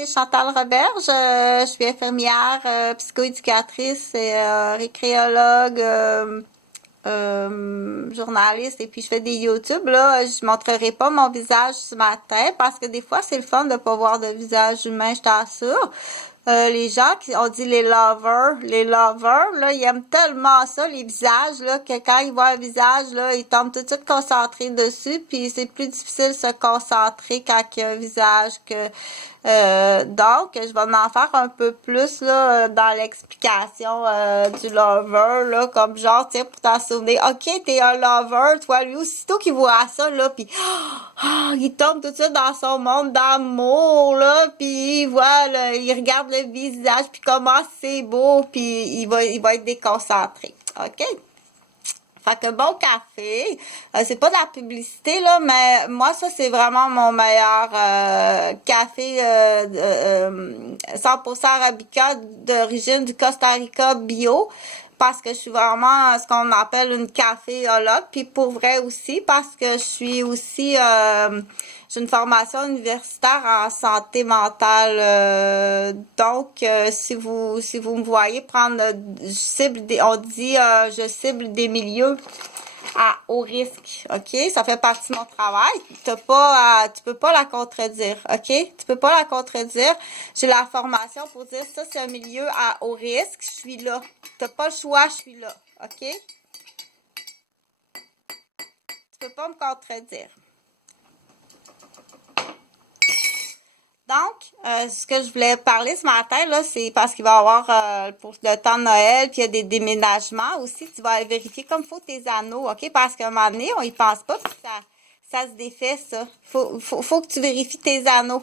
c'est Chantal Roberge. Je suis infirmière, psychoéducatrice et récréologue, journaliste. Et puis, je fais des YouTube. Là, je montrerai pas mon visage ce matin parce que des fois, c'est le fun de pas voir de visage humain, je t'assure. Les gens qui ont dit les lovers, là, ils aiment tellement ça, les visages, là, que quand ils voient un visage, là, ils tombent tout de suite concentrés dessus, puis c'est plus difficile de se concentrer quand il y a un visage que donc, je vais m'en faire un peu plus là dans l'explication du lover, là, comme genre, tu sais, pour t'en souvenir. Ok, t'es un lover, toi, lui, aussitôt qu'il voit ça, là, puis il tombe tout de suite dans son monde d'amour, là, puis il voit, là, il regarde le visage, puis comment c'est beau, puis il va être déconcentré. Ok? Fait que bon café. C'est pas de la publicité, là, mais moi, ça, c'est vraiment mon meilleur café 100% Arabica d'origine du Costa Rica bio. Parce que je suis vraiment ce qu'on appelle une caféologue. Puis pour vrai aussi, parce que je suis aussi... j'ai une formation universitaire en santé mentale. Donc, si vous me voyez prendre, on dit, je cible des milieux à haut risque, ok? Ça fait partie de mon travail. Tu peux pas la contredire, ok? Tu peux pas la contredire. J'ai la formation pour dire ça, c'est un milieu à haut risque. Je suis là. T'as pas le choix, je suis là, ok? Tu peux pas me contredire. Donc, ce que je voulais parler ce matin, là, c'est parce qu'il va y avoir, pour le temps de Noël, puis il y a des déménagements aussi, tu vas aller vérifier comme il faut tes anneaux, OK? Parce qu'à un moment donné, on y pense pas, puis ça se défait, ça. Faut que tu vérifies tes anneaux.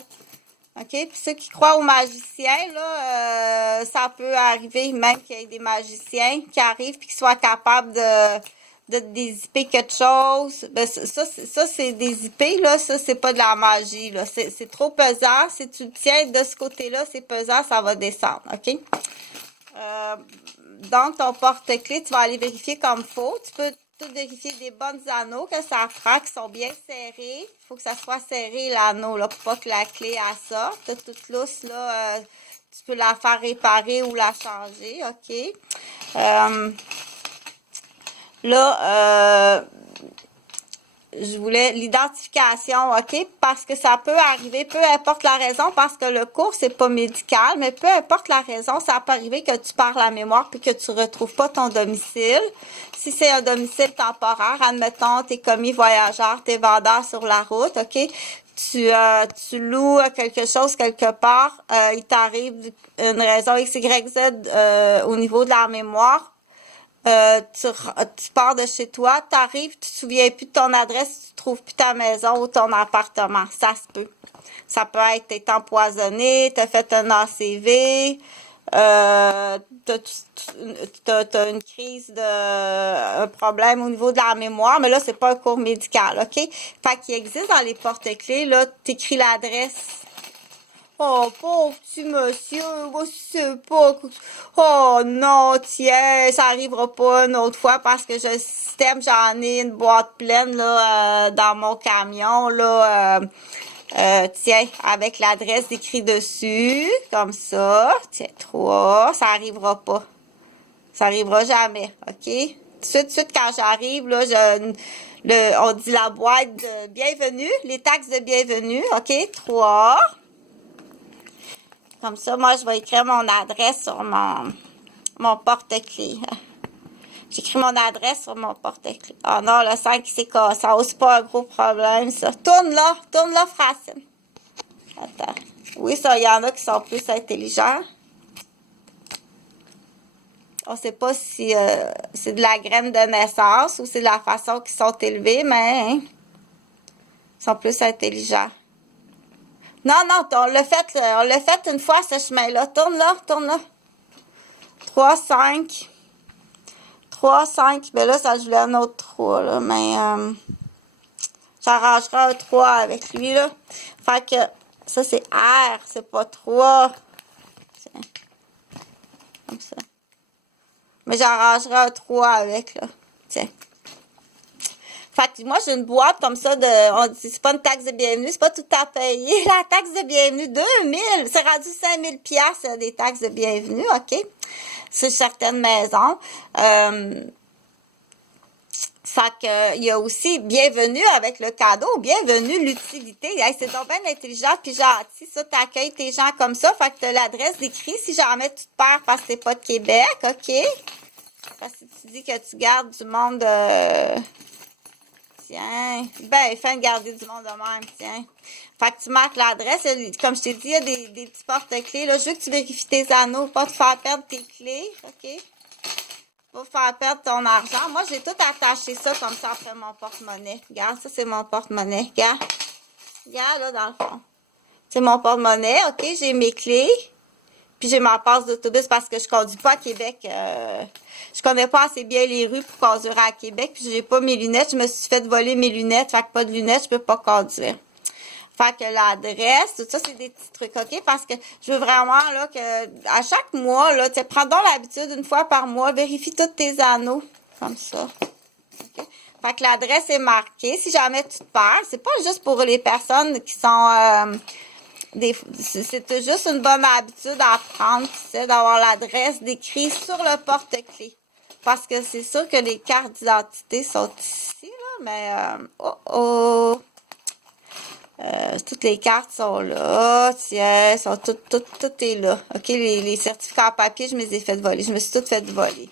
OK? Puis ceux qui croient aux magiciens, là, ça peut arriver même qu'il y ait des magiciens qui arrivent puis qui soient capables de dézipper quelque chose. Ben, ça c'est dézipper, là. Ça, c'est pas de la magie, là. C'est trop pesant. Si tu le tiens de ce côté-là, c'est pesant, ça va descendre. OK? Donc, ton porte-clés, tu vas aller vérifier comme il faut. Tu peux tout vérifier des bonnes anneaux, que ça prend, qui sont bien serrés. Il faut que ça soit serré, l'anneau, là, pour pas que la clé, elle sorte. Toute lousse, là, tu peux la faire réparer ou la changer, OK? Là, je voulais l'identification, OK? Parce que ça peut arriver, peu importe la raison, parce que le cours, c'est pas médical, mais peu importe la raison, ça peut arriver que tu perds la mémoire puis que tu retrouves pas ton domicile. Si c'est un domicile temporaire, admettons, t'es commis voyageur, t'es vendeur sur la route, OK? Tu loues quelque chose quelque part, il t'arrive une raison X, Y, Z au niveau de la mémoire. Tu pars de chez toi, t'arrives, tu te souviens plus de ton adresse, tu trouves plus ta maison ou ton appartement. Ça se peut. Ça peut être t'es empoisonné, t'as fait un ACV, t'as une crise un problème au niveau de la mémoire, mais là, c'est pas un cours médical, OK? Fait qu'il existe dans les porte-clés, là, t'écris l'adresse. Oh, pauvre petit monsieur, moi, c'est pas... Oh non, tiens, ça arrivera pas une autre fois parce que je système, j'en ai une boîte pleine, là, dans mon camion, là, tiens, avec l'adresse écrite dessus, comme ça, tiens, 3, ça arrivera pas. Ça arrivera jamais, OK? Tout de suite, quand j'arrive, là, on dit la boîte de bienvenue, les taxes de bienvenue, OK? 3. Comme ça, moi, je vais écrire mon adresse sur mon porte-clés. J'écris mon adresse sur mon porte-clés. Oh non, le 5 c'est cassé. Ça c'est pas un gros problème, ça. Tourne là, Francine. Attends. Oui, ça, il y en a qui sont plus intelligents. On sait pas si c'est de la graine de naissance ou c'est de la façon qu'ils sont élevés, mais hein, ils sont plus intelligents. Non, on l'a fait une fois, ce chemin-là. Tourne là. 3, 5. 3, 5. Ben là, ça, je voulais un autre 3, là. Mais, j'arrangerai un 3 avec lui, là. Fait que, ça, c'est R. C'est pas 3. Tiens. Comme ça. Mais j'arrangerai un 3 avec, là. Tiens. Fait que moi, j'ai une boîte comme ça on dit, c'est pas une taxe de bienvenue, c'est pas tout à payer. La taxe de bienvenue, 2000, c'est rendu 5000 piastres des taxes de bienvenue, OK? Sur certaines maisons. Fait que, il y a aussi bienvenue avec le cadeau, bienvenue l'utilité. Hey, c'est donc bien intelligent puis gentil, ça, t'accueilles tes gens comme ça. Fait que t'as l'adresse d'écrit si jamais tu te perds parce que t'es pas de Québec, OK? Parce que tu dis que tu gardes du monde tiens, ben, fin de garder du monde de même, tiens. Fait que tu marques l'adresse, comme je t'ai dit, il y a des petits porte-clés, là. Je veux que tu vérifies tes anneaux, pas te faire perdre tes clés, OK? Pas faire perdre ton argent. Moi, j'ai tout attaché ça comme ça après mon porte-monnaie. Regarde, ça, c'est mon porte-monnaie. Regarde. Regarde, là, dans le fond. C'est mon porte-monnaie, OK? J'ai mes clés. Puis j'ai ma passe d'autobus parce que je conduis pas à Québec. Je connais pas assez bien les rues pour conduire à Québec. Puis j'ai pas mes lunettes. Je me suis fait voler mes lunettes. Fait que pas de lunettes, je peux pas conduire. Fait que l'adresse, tout ça, c'est des petits trucs, OK? Parce que je veux vraiment, là, que à chaque mois, là, tu sais, prends donc l'habitude, une fois par mois, vérifie tous tes anneaux. Comme ça. OK? Fait que l'adresse est marquée. Si jamais tu te perds, c'est pas juste pour les personnes qui sont... c'est juste une bonne habitude à prendre, tu sais, d'avoir l'adresse décrite sur le porte-clés. Parce que c'est sûr que les cartes d'identité sont ici, là, mais toutes les cartes sont là, tiens, sont tout est là. OK, les certificats en papier, je me les ai fait voler. Je me suis toutes fait voler.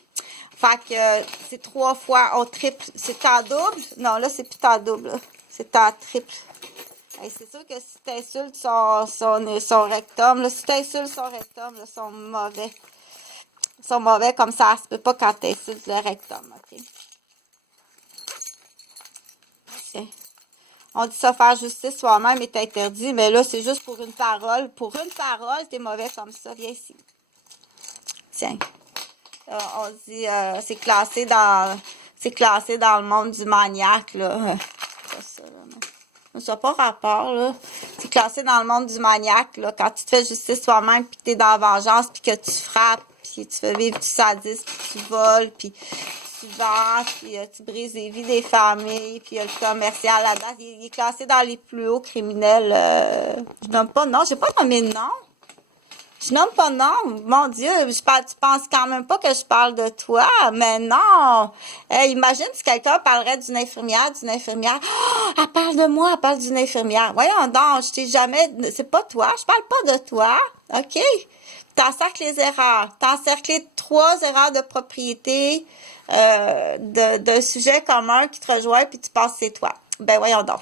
Fait que c'est 3 fois, on triple. C'est en double? Non, là, c'est plus en double, là. C'est en triple. Hey, c'est sûr que si t'insultes son rectum, là, si t'insultes son rectum, là, ils sont mauvais. Ils sont mauvais comme ça se peut pas quand t'insultes le rectum, OK? Okay. On dit ça, faire justice soi-même est interdit, mais là, c'est juste pour une parole. Pour une parole, t'es mauvais comme ça. Viens ici. Tiens. On dit, c'est classé dans le monde du maniaque, là. C'est ça, là. Ça n'a pas rapport, là. C'est classé dans le monde du maniaque, là. Quand tu te fais justice toi-même, puis que t'es dans la vengeance, puis que tu frappes, puis tu fais vivre du sadisme, puis tu voles, puis tu vends, puis tu brises les vies des familles, puis il y a le commercial là-dedans. Il est classé dans les plus hauts criminels. Je nomme pas non, j'ai pas nommé de nom. Je nomme pas de nom. Mon Dieu, tu penses quand même pas que je parle de toi, mais non. Imagine si quelqu'un parlerait d'une infirmière. Oh, elle parle de moi, elle parle d'une infirmière. Voyons donc, je t'ai jamais... C'est pas toi, je parle pas de toi, OK? T'encercles les erreurs. T'as encerclé 3 erreurs de propriété d'un sujet commun qui te rejoint, puis tu penses que c'est toi. Ben voyons donc.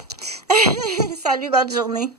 Salut, bonne journée.